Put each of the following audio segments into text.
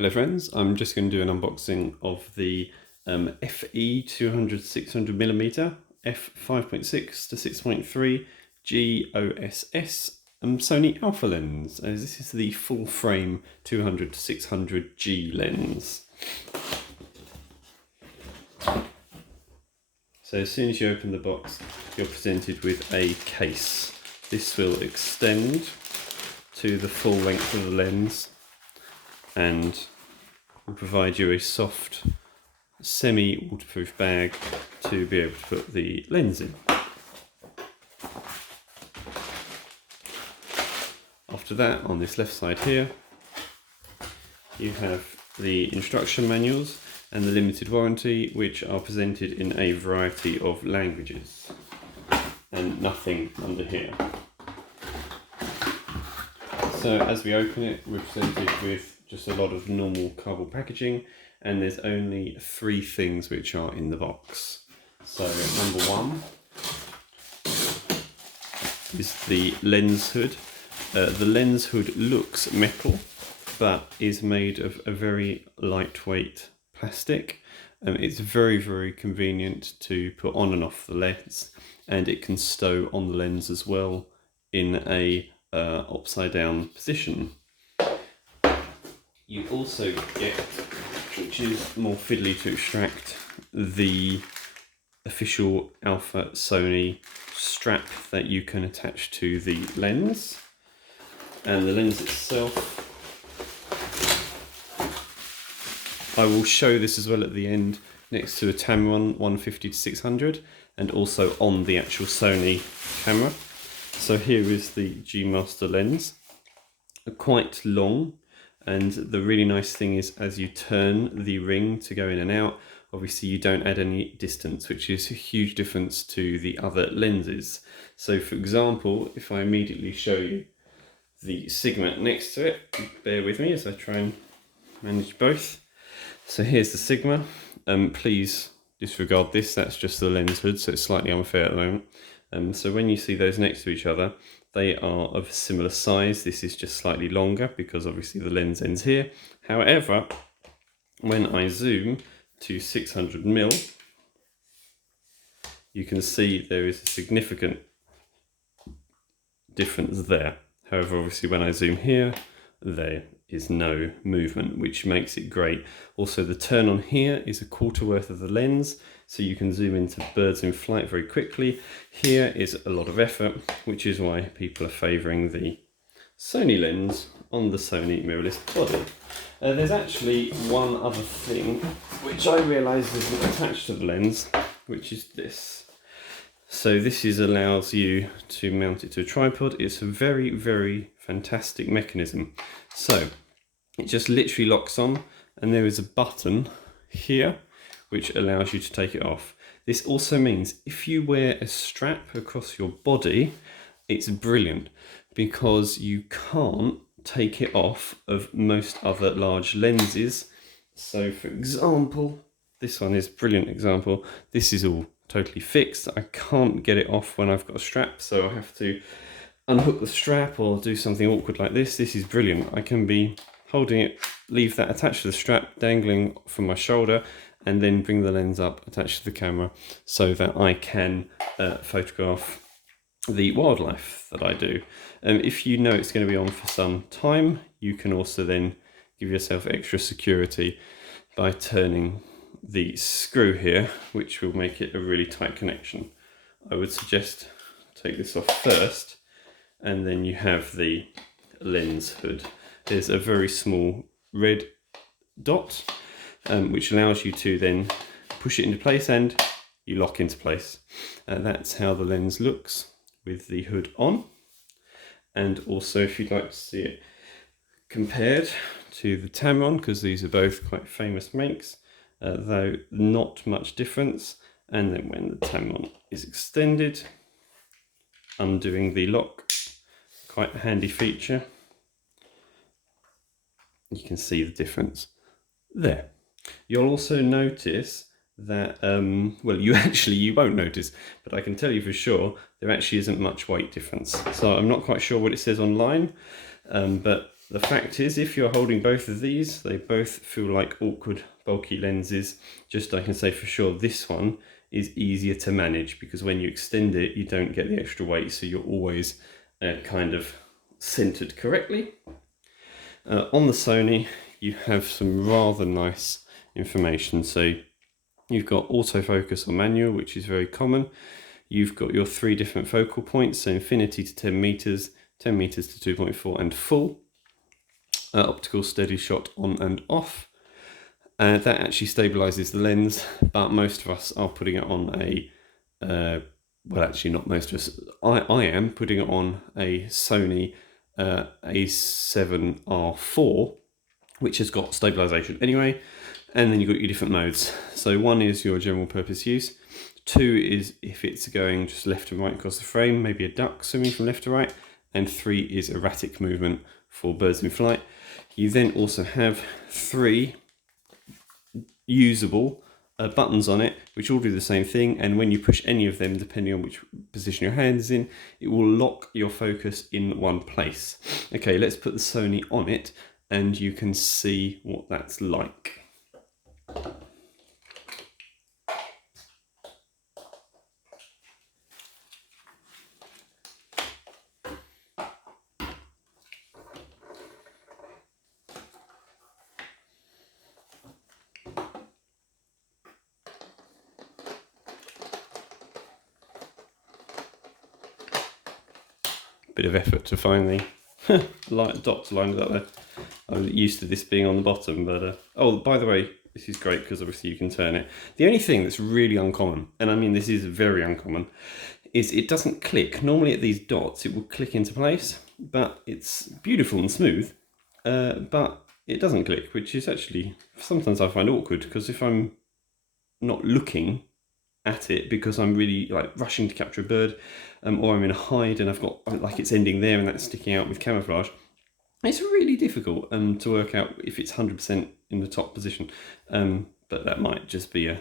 Hello friends, I'm just going to do an unboxing of the FE 200-600mm f5.6 to 6.3 GOSS Sony alpha lens, as this is the full frame 200 to 600 G lens. So as soon as you open the box, you're presented with a case. This will extend to the full length of the lens and will provide you a soft semi-waterproof bag to be able to put the lens in. After that, on this left side here, you have the instruction manuals and the limited warranty, which are presented in a variety of languages, and nothing under here. So as we open it, we're presented with just a lot of normal cardboard packaging, and there's only 3 things which are in the box. So number 1 is the lens hood. The lens hood looks metal, but is made of a very lightweight plastic. It's very convenient to put on and off the lens, and it can stow on the lens as well in a upside down position. You also get, which is more fiddly to extract, the official Alpha Sony strap that you can attach to the lens. And the lens itself, I will show this as well at the end, next to a Tamron 150-600 and also on the actual Sony camera. So here is the G Master lens, quite long, and the really nice thing is as you turn the ring to go in and out, obviously you don't add any distance, which is a huge difference to the other lenses. So for example, if I immediately show you the Sigma next to it, bear with me as I try and manage both. So here's the Sigma. Please disregard this, that's just the lens hood, so it's slightly unfair at the moment. So when you see those next to each other, they are of a similar size. This is just slightly longer because obviously the lens ends here. However, when I zoom to 600mm, you can see there is a significant difference there. However, obviously when I zoom here, there is no movement, which makes it great. Also, the turn on here is a quarter worth of the lens, so you can zoom into birds in flight very quickly. Here is a lot of effort, which is why people are favouring the Sony lens on the Sony mirrorless body. There's actually one other thing which I realised isn't attached to the lens, which is this. So this allows you to mount it to a tripod. It's a very fantastic mechanism. So it just literally locks on, and there is a button here which allows you to take it off. This also means if you wear a strap across your body, it's brilliant because you can't take it off of most other large lenses. So for example, this one is a brilliant example. This is all totally fixed. I can't get it off when I've got a strap, so I have to unhook the strap or do something awkward like this. This is brilliant. I can be holding it, leave that attached to the strap, dangling from my shoulder, and then bring the lens up, attached to the camera, so that I can photograph the wildlife that I do. If you know it's going to be on for some time, you can also then give yourself extra security by turning the screw here, which will make it a really tight connection. I would suggest take this off first, and then you have the lens hood. There's a very small red dot, which allows you to then push it into place and you lock into place. That's how the lens looks with the hood on. And also, if you'd like to see it compared to the Tamron, because these are both quite famous makes, though not much difference. And then when the Tamron is extended, undoing the lock, quite a handy feature. You can see the difference there. You'll also notice that, well, you won't notice, but I can tell you for sure, there actually isn't much weight difference. So I'm not quite sure what it says online, but The fact is, if you're holding both of these, they both feel like awkward, bulky lenses. Just I can say for sure this one is easier to manage because when you extend it, you don't get the extra weight, so you're always kind of centered correctly. On the Sony, you have some rather nice information. So you've got autofocus or manual, which is very common. You've got your 3 different focal points, so infinity to 10 meters, 10 meters to 2.4, and full. Optical steady shot on and off. That actually stabilizes the lens, but most of us are putting it on a, well, actually not most of us, I am putting it on a Sony a7r4, which has got stabilization anyway. And then you've got your different modes. So 1 is your general purpose use. 2 is if it's going just left and right across the frame, maybe a duck swimming from left to right. And 3 is erratic movement for birds in flight. You then also have 3 usable buttons on it, which all do the same thing. And when you push any of them, depending on which position your hand is in, it will lock your focus in one place. Okay, let's put the Sony on it and you can see what that's like. Bit of effort to find the light dots lined up there. I'm used to this being on the bottom, but oh, by the way, this is great because obviously you can turn it. The only thing that's really uncommon, and I mean this is very uncommon, is it doesn't click. Normally at these dots it will click into place, but it's beautiful and smooth, but it doesn't click, which is actually sometimes I find awkward because if I'm not looking at it because I'm really like rushing to capture a bird, or I'm in a hide and I've got like it's ending there and that's sticking out with camouflage, it's really difficult to work out if it's 100% in the top position, but that might just be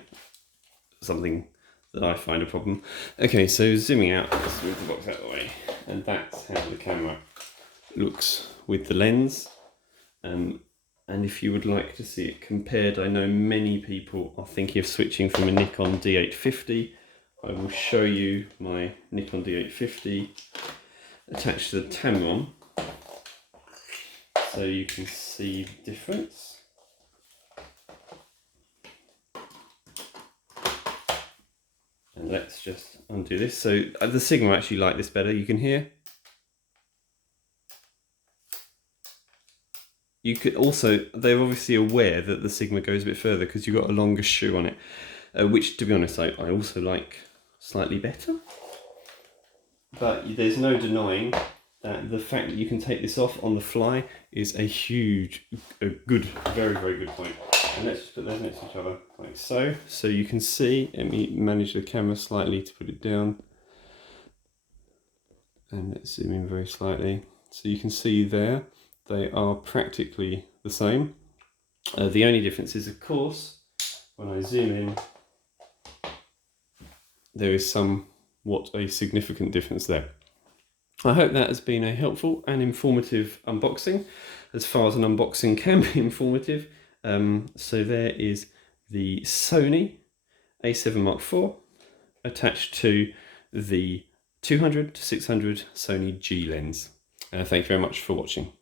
something that I find a problem. Okay, so zooming out, let's move the box out of the way, and that's how the camera looks with the lens. And if you would like to see it compared, I know many people are thinking of switching from a Nikon D850. I will show you my Nikon D850 attached to the Tamron, so you can see the difference. And let's just undo this. So the Sigma actually like this better, you can hear. You could also, they're obviously aware that the Sigma goes a bit further because you've got a longer shoe on it, which to be honest I also like slightly better. But there's no denying that the fact that you can take this off on the fly is a good, very, very good point. And let's just put those next to each other like so. So you can see, let me manage the camera slightly to put it down. And let's zoom in very slightly. So you can see there, they are practically the same. The only difference is, of course, when I zoom in, there is somewhat a significant difference there. I hope that has been a helpful and informative unboxing, as far as an unboxing can be informative. So there is the Sony a7r4 attached to the 200 to 600 Sony G lens. Thank you very much for watching.